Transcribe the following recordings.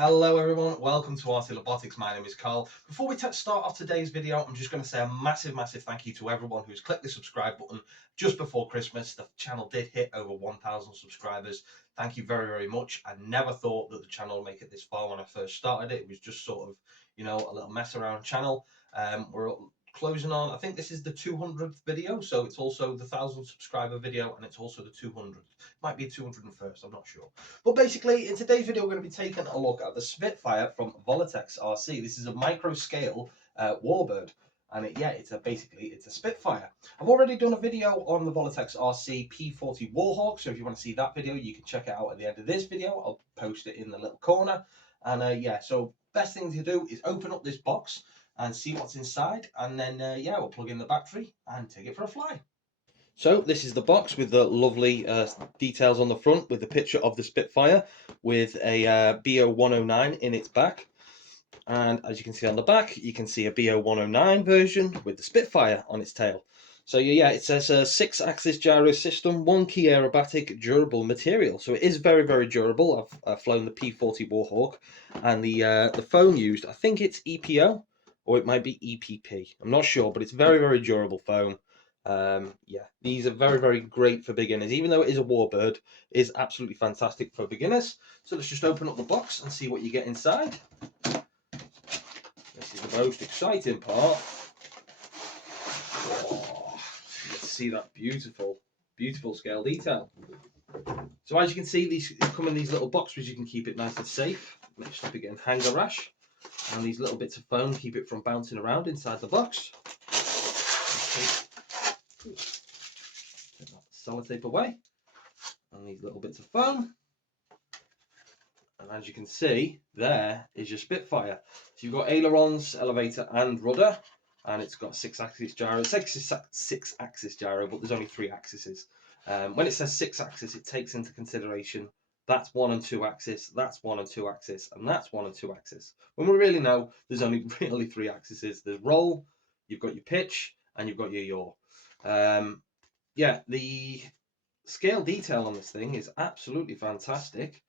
Hello everyone, welcome to RC Robotics. My name is Carl. Before we start off today's video, I'm just going to say a massive thank you to everyone who's clicked the subscribe button just before Christmas. The channel did hit over 1,000 subscribers. Thank you very much. I never thought that the channel would make it this far when I first started it. It was just sort of, a little mess around channel. We're closing on, I think this is the 200th video, so it's also the 1,000 subscriber video, and it's also the 200th. Might be 201st, I'm not sure. But basically, in today's video, we're going to be taking a look at the Spitfire from Volatex RC. This is a micro scale Warbird, and it's a Spitfire. I've already done a video on the Volatex RC P40 Warhawk, so if you want to see that video, you can check it out at the end of this video. I'll post it in the little corner. And so best thing to do is open up this box and see what's inside, and then we'll plug in the battery and take it for a fly. So this is the box with the lovely details on the front, with the picture of the Spitfire with a BO109 in its back. And as you can see on the back, you can see a BO109 version with the Spitfire on its tail. So it says a 6-axis gyro system, 1 key aerobatic, durable material. So it is very durable. I've flown the P40 Warhawk, and the foam used, I think it's EPO or it might be EPP. I'm not sure, but it's very durable foam. These are very great for beginners. Even though it is a Warbird, it is absolutely fantastic for beginners. So let's just open up the box and see what you get inside. This is the most exciting part. Oh, let's see that beautiful scale detail. So as you can see, these come in these little boxes. You can keep it nice and safe. Let's stop it getting hanger rash. And these little bits of foam keep it from bouncing around inside the box. Take that sellotape away, and these little bits of foam, and as you can see, there is your Spitfire. So you've got ailerons, elevator and rudder, and it's got 6-axis gyro. It's like 6-axis gyro, but there's only 3 axes. When it says 6-axis, it takes into consideration that's 1 and 2 axis, that's 1 and 2 axis, and that's 1 and 2 axis. When we really know there's only really 3 axes. There's roll, you've got your pitch, and you've got your yaw. The scale detail on this thing is absolutely fantastic.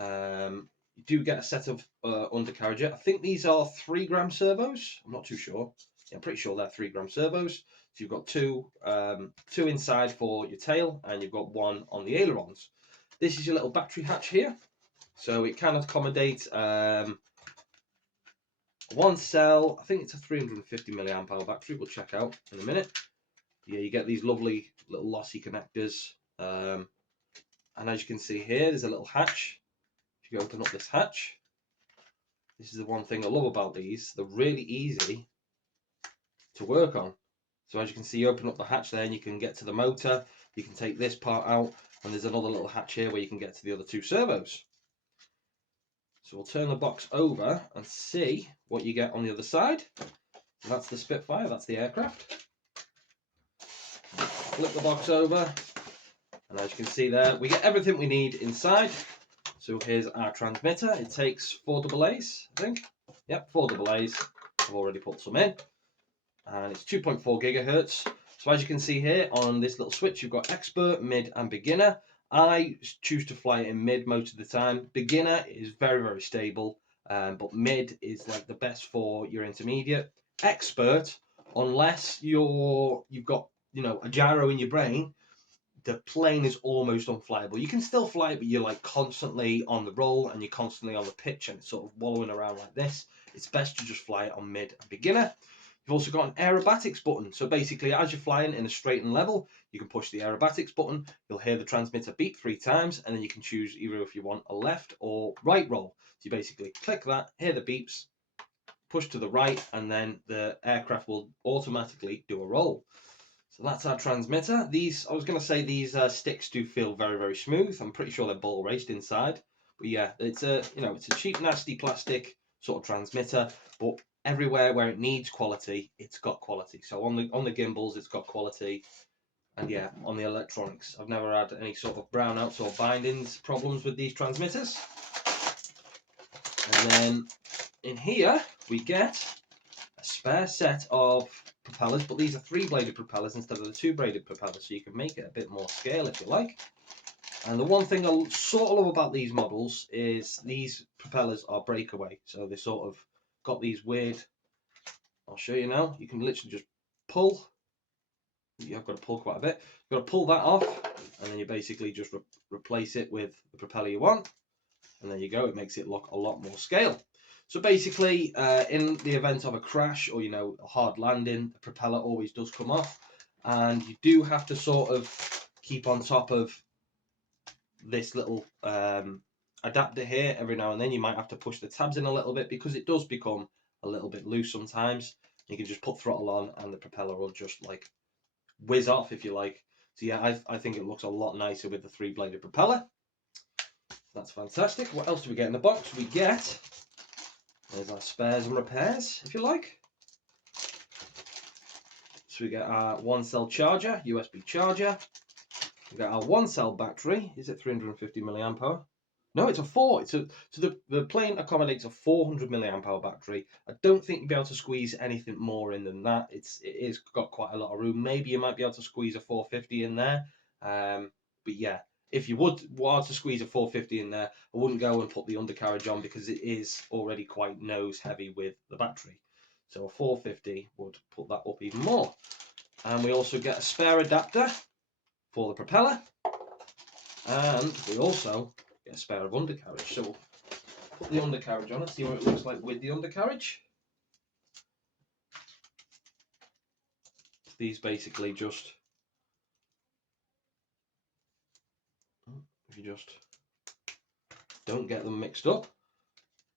You do get a set of undercarriage. I think these are 3-gram servos. I'm not too sure. Yeah, I'm pretty sure they're 3-gram servos. So you've got two inside for your tail, and you've got 1 on the ailerons. This is your little battery hatch here. So it can accommodate 1 cell. I think it's a 350 milliamp hour battery. We'll check out in a minute. Yeah, you get these lovely little lossy connectors. And as you can see here, there's a little hatch. If you open up this hatch, this is the one thing I love about these. They're really easy to work on. So as you can see, you open up the hatch there and you can get to the motor. You can take this part out, and there's another little hatch here where you can get to the other 2 servos. So we'll turn the box over and see what you get on the other side. So that's the Spitfire, that's the aircraft. Flip the box over, and as you can see there, we get everything we need inside. So here's our transmitter. It takes 4 AA's, I think. Yep, 4 AA's. I've already put some in. And it's 2.4 gigahertz. So as you can see here on this little switch, you've got expert, mid and beginner. I choose to fly it in mid most of the time. Beginner is very stable, but mid is like the best for your intermediate. Expert, unless you've got a gyro in your brain, the plane is almost unflyable. You can still fly it, but you're like constantly on the roll and you're constantly on the pitch and it's sort of wallowing around like this. It's best to just fly it on mid and beginner. You've also got an aerobatics button. So basically, as you're flying in a straight and level, you can push the aerobatics button. You'll hear the transmitter beep 3 times, and then you can choose either if you want a left or right roll. So you basically click that, hear the beeps, push to the right, and then the aircraft will automatically do a roll. So that's our transmitter. I was going to say these sticks do feel very smooth. I'm pretty sure they're ball raced inside. But yeah, it's a cheap, nasty plastic sort of transmitter, but everywhere where it needs quality, it's got quality. So on the gimbals, it's got quality, and yeah, on the electronics, I've never had any sort of brownouts or bindings problems with these transmitters. And then in here we get a spare set of propellers, but these are 3-bladed propellers instead of the 2-bladed propellers, so you can make it a bit more scale if you like. And the one thing I sort of love about these models is these propellers are breakaway. So they sort of got these weird, I'll show you now. You can literally just pull. You've got to pull quite a bit. You've got to pull that off, and then you basically just replace it with the propeller you want. And there you go. It makes it look a lot more scale. So basically, in the event of a crash or, a hard landing, the propeller always does come off. And you do have to sort of keep on top of this little adapter here. Every now and then you might have to push the tabs in a little bit because it does become a little bit loose sometimes. You can just put throttle on and the propeller will just like whiz off, if you like. So yeah, I think it looks a lot nicer with the 3-bladed propeller. That's fantastic. What else do we get in the box? We get, there's our spares and repairs, if you like. So we get our 1-cell charger, USB charger. We got our 1-cell battery. Is it 350 milliamp hour? No, it's a 4. So the plane accommodates a 400 milliamp hour battery. I don't think you'll be able to squeeze anything more in than that. It is got quite a lot of room. Maybe you might be able to squeeze a 450 in there. But yeah, if you would want to squeeze a 450 in there, I wouldn't go and put the undercarriage on because it is already quite nose heavy with the battery. So a 450 would put that up even more. And we also get a spare adapter for the propeller. And we also get a spare of undercarriage. So we'll put the undercarriage on and see what it looks like with the undercarriage. These basically just, if you just don't get them mixed up,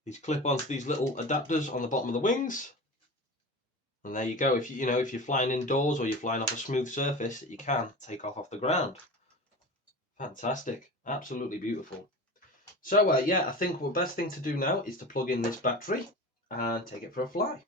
these clip onto these little adapters on the bottom of the wings, and there you go. If if you're flying indoors or you're flying off a smooth surface, you can take off the ground. Fantastic, absolutely beautiful. So yeah, I think the best thing to do now is to plug in this battery and take it for a fly.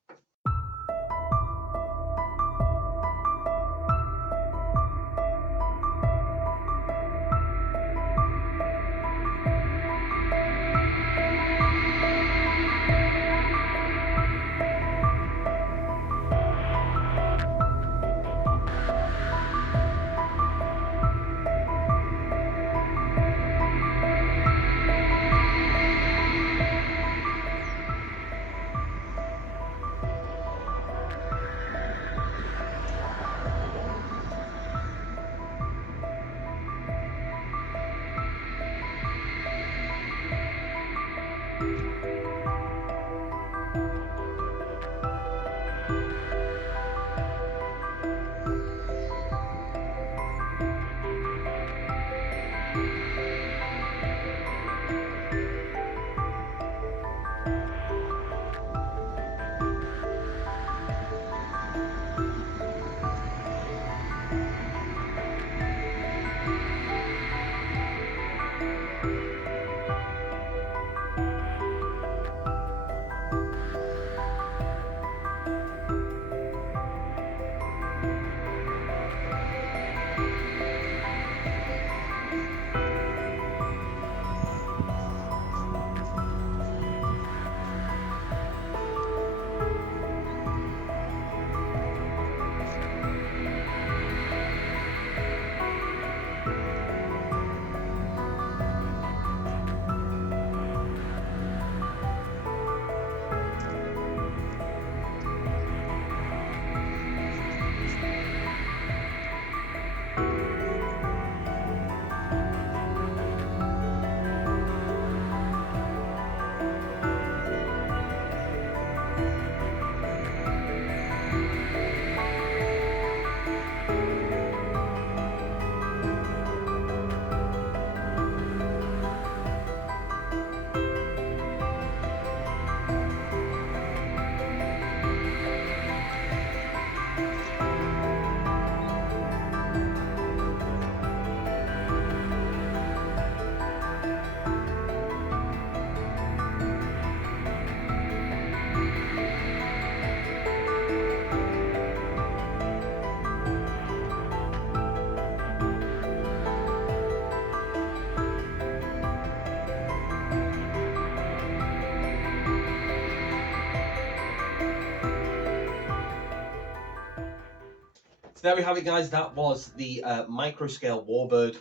So there we have it, guys. That was the micro scale Warbird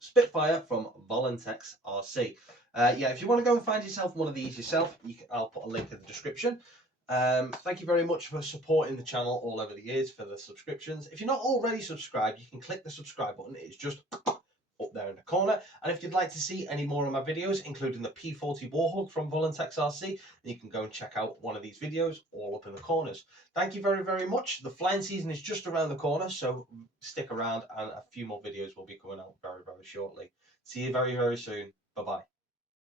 Spitfire from Volatex RC. Yeah, if you want to go and find yourself one of these yourself, I'll put a link in the description. Thank you very much for supporting the channel all over the years, for the subscriptions. If you're not already subscribed, you can click the subscribe button. It's just up there in the corner. And if you'd like to see any more of my videos, including the P40 Warhawk from Volatex RC, then you can go and check out one of these videos all up in the corners. Thank you very, very much. The flying season is just around the corner, so stick around and a few more videos will be coming out very, very shortly. See you very, very soon. Bye-bye.